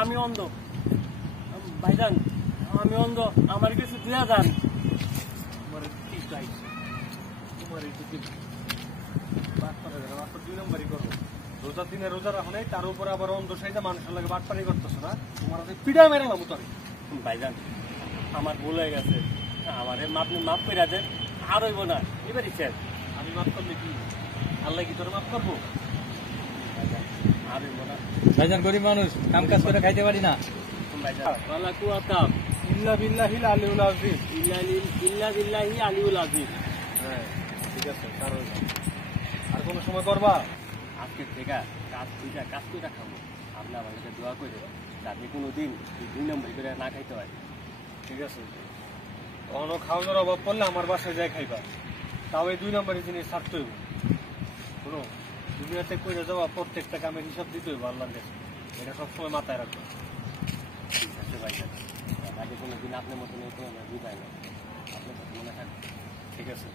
আমি অন্ধ ভাইজান, আমি অন্ধ, আমার কিছু দিয়া যান। তোমার কি চাই? তোমার এই দুই নম্বরই করবো। রোজার দিনে রোজা রাখো নাই, তার উপরে আবার অন্ধ সাইজা মানুষের লাগে বাটপানি করতেছো না? তোমার পিঠা মেরালাম তোর। ভাইজান আমার ভুল হয়ে গেছে, আমারে আপনি মাফ করে দেন, আর হইব না। এবারই স্যার আমি মাফ করলে কি আল্লাহ কি তোর মাফ করবো? আর হইব না ভাইজান, গরিব মানুষ, কাম কাজ করে খাইতে পারি না। ঠিক আছে, আর কোনো সময় করবা? আজকে থেকে কাজ করে খাবো। আপনি আমার কাছে দোয়া করে যাতে কোনোদিন 2 নম্বর করে না খাইতে হয়। ঠিক আছে, অন্য খাওয়ানোর অভাব পড়লে আমার বাসায় যাই খাইবা, তাও এই 2 নম্বরের জিনিস ছাড়তে হইব। শোনো, দুনিয়াতে করে যাওয়া প্রত্যেকটা কামের হিসাব দিতে হইব আল্লাহর কাছে, এটা সবসময় মাথায় রাখবো। ঠিক আছে ভাইজান, আগে কোনোদিন আপনার মতন বুঝায় না, আপনার কথা মনে থাকবে। ঠিক আছে।